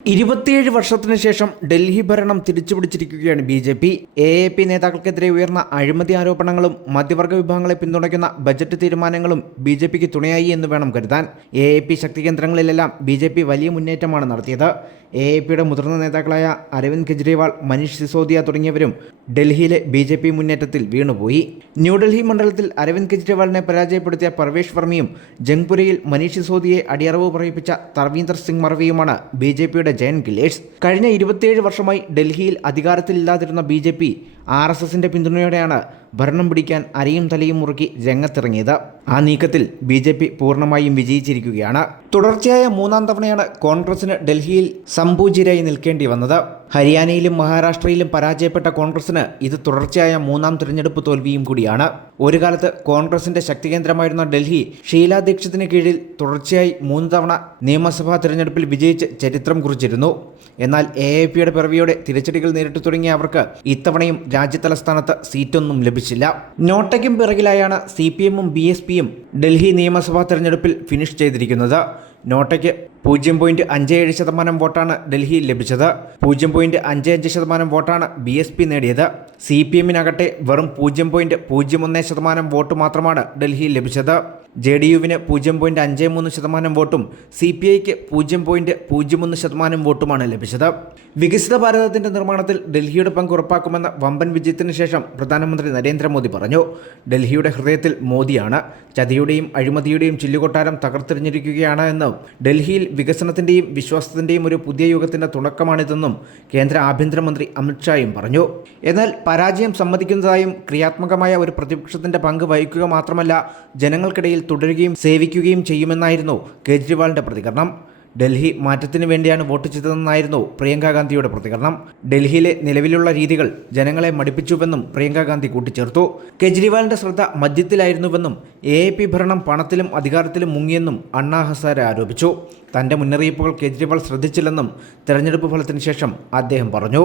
ഇരുപത്തിയേഴ് വർഷത്തിന് ശേഷം ഡൽഹി ഭരണം തിരിച്ചുപിടിച്ചിരിക്കുകയാണ് B J P. A A P നേതാക്കൾക്കെതിരെ ഉയർന്ന അഴിമതി ആരോപണങ്ങളും മധ്യവർഗ വിഭാഗങ്ങളെ പിന്തുണയ്ക്കുന്ന ബജറ്റ് തീരുമാനങ്ങളും ബി ജെ പിക്ക് തുണയായി എന്ന് വേണം കരുതാൻ. എ എ പി ശക്തി കേന്ദ്രങ്ങളിലെല്ലാം ബി ജെ പി വലിയ മുന്നേറ്റമാണ് നടത്തിയത്. എ എ പിയുടെ മുതിർന്ന നേതാക്കളായ അരവിന്ദ് കെജ്രിവാൾ മനീഷ് സിസോദിയ തുടങ്ങിയവരും ഡൽഹിയിലെ ബി ജെ പി മുന്നേറ്റത്തിൽ വീണുപോയി. ന്യൂഡൽഹി മണ്ഡലത്തിൽ അരവിന്ദ് കെജ്രിവാളിനെ പരാജയപ്പെടുത്തിയ പർവേഷ് വർമ്മയും ജംഗ്പുരയിൽ മനീഷ് സിസോദിയെ അടിയറവ് പറയിപ്പിച്ച തർവീന്ദർ സിംഗ് മറവിയുമാണ് ബി ജെ പിയുടെ ജയൻ ഗിലേഷ്. കഴിഞ്ഞ ഇരുപത്തിയേഴ് വർഷമായി ഡൽഹിയിൽ അധികാരത്തിലില്ലാതിരുന്ന B J P R S എസിന്റെ പിന്തുണയോടെയാണ് ഭരണം പിടിക്കാൻ അരയും തലയും മുറുക്കി രംഗത്തിറങ്ങിയത്. ആ നീക്കത്തിൽ ബി ജെ പി പൂർണമായും വിജയിച്ചിരിക്കുകയാണ്. തുടർച്ചയായ മൂന്നാം തവണയാണ് കോൺഗ്രസിന് ഡൽഹിയിൽ സംപൂജിരായി നിൽക്കേണ്ടി വന്നത്. ഹരിയാനയിലും മഹാരാഷ്ട്രയിലും പരാജയപ്പെട്ട കോൺഗ്രസിന് ഇത് തുടർച്ചയായ മൂന്നാം തിരഞ്ഞെടുപ്പ് തോൽവിയും കൂടിയാണ്. ഒരു കാലത്ത് കോൺഗ്രസിന്റെ ശക്തികേന്ദ്രമായിരുന്ന ഡൽഹി ഷീലാധ്യക്ഷത്തിന് കീഴിൽ തുടർച്ചയായി മൂന്ന് തവണ നിയമസഭാ തിരഞ്ഞെടുപ്പിൽ വിജയിച്ച് ചരിത്രം കുറിച്ചിരുന്നു. എന്നാൽ എ എ പിയുടെ പിറവിയോടെ തിരിച്ചടികൾ നേരിട്ടു തുടങ്ങിയ അവർക്ക് ഇത്തവണയും രാജ്യതലസ്ഥാനത്ത് സീറ്റൊന്നും ലഭിച്ചില്ല നോട്ടയ്ക്കും പിറകിലായാണ് സി പി എമ്മും ബി എസ് പിയും ഡൽഹി നിയമസഭാ തെരഞ്ഞെടുപ്പിൽ ഫിനിഷ് ചെയ്തിരിക്കുന്നത്. നോട്ടയ്ക്ക് പൂജ്യം പോയിന്റ് അഞ്ച് ഏഴ് ശതമാനം വോട്ടാണ് ഡൽഹിയിൽ ലഭിച്ചത്. പൂജ്യം പോയിന്റ് അഞ്ച് അഞ്ച് ശതമാനം വോട്ടാണ് ബി എസ് പി നേടിയത്. സി പി എമ്മിനാകട്ടെ വെറും പൂജ്യം പോയിന്റ് പൂജ്യം ഒന്ന് ശതമാനം വോട്ട് മാത്രമാണ് ഡൽഹിയിൽ ലഭിച്ചത്. ജെ ഡി യുവിന് പൂജ്യം പോയിന്റ് അഞ്ച് മൂന്ന് ശതമാനം വോട്ടും സി പി ഐക്ക് പൂജ്യം പോയിന്റ് പൂജ്യം ഒന്ന് ശതമാനം വോട്ടുമാണ് ലഭിച്ചത്. വികസിത ഭാരതത്തിന്റെ നിർമ്മാണത്തിൽ ഡൽഹിയുടെ പങ്ക് ഉറപ്പാക്കുമെന്ന വമ്പൻ വിജയത്തിന് ശേഷം പ്രധാനമന്ത്രി നരേന്ദ്രമോദി പറഞ്ഞു. ഡൽഹിയുടെ ഹൃദയത്തിൽ മോദിയാണ്. ചതിയുടെയും അഴിമതിയുടെയും ചില്ലുകൊട്ടാരം തകർത്തെറിഞ്ഞിരിക്കുകയാണ് എന്നും ഡൽഹിയിൽ വികസനത്തിന്റെയും വിശ്വാസത്തിന്റെയും ഒരു പുതിയ യുഗത്തിന്റെ തുടക്കമാണിതെന്നും കേന്ദ്ര ആഭ്യന്തരമന്ത്രി അമിത്ഷായും പറഞ്ഞു. എന്നാൽ പരാജയം സമ്മതിക്കുന്നതായും ക്രിയാത്മകമായ ഒരു പ്രതിപക്ഷത്തിന്റെ പങ്ക് വഹിക്കുക മാത്രമല്ല ജനങ്ങൾക്കിടയിൽ തുടരുകയും സേവിക്കുകയും ചെയ്യുമെന്നായിരുന്നു കേജ്രിവാളിന്റെ പ്രതികരണം. ഡൽഹി മാറ്റത്തിന് വേണ്ടിയാണ് വോട്ട് ചെയ്തതെന്നായിരുന്നു പ്രിയങ്കാ ഗാന്ധിയുടെ പ്രതികരണം. ഡൽഹിയിലെ നിലവിലുള്ള രീതികൾ ജനങ്ങളെ മടിപ്പിച്ചുവെന്നും പ്രിയങ്കാ ഗാന്ധി കൂട്ടിച്ചേർത്തു. കെജ്രിവാളിന്റെ ശ്രദ്ധ മദ്യത്തിലായിരുന്നുവെന്നും എ പി ഭരണം പണത്തിലും അധികാരത്തിലും മുങ്ങിയെന്നും അണ്ണാ ഹസാരെ ആരോപിച്ചു. തന്റെ മുന്നറിയിപ്പുകൾ കെജ്രിവാൾ ശ്രദ്ധിച്ചില്ലെന്നും തെരഞ്ഞെടുപ്പ് ഫലത്തിന് ശേഷം അദ്ദേഹം പറഞ്ഞു.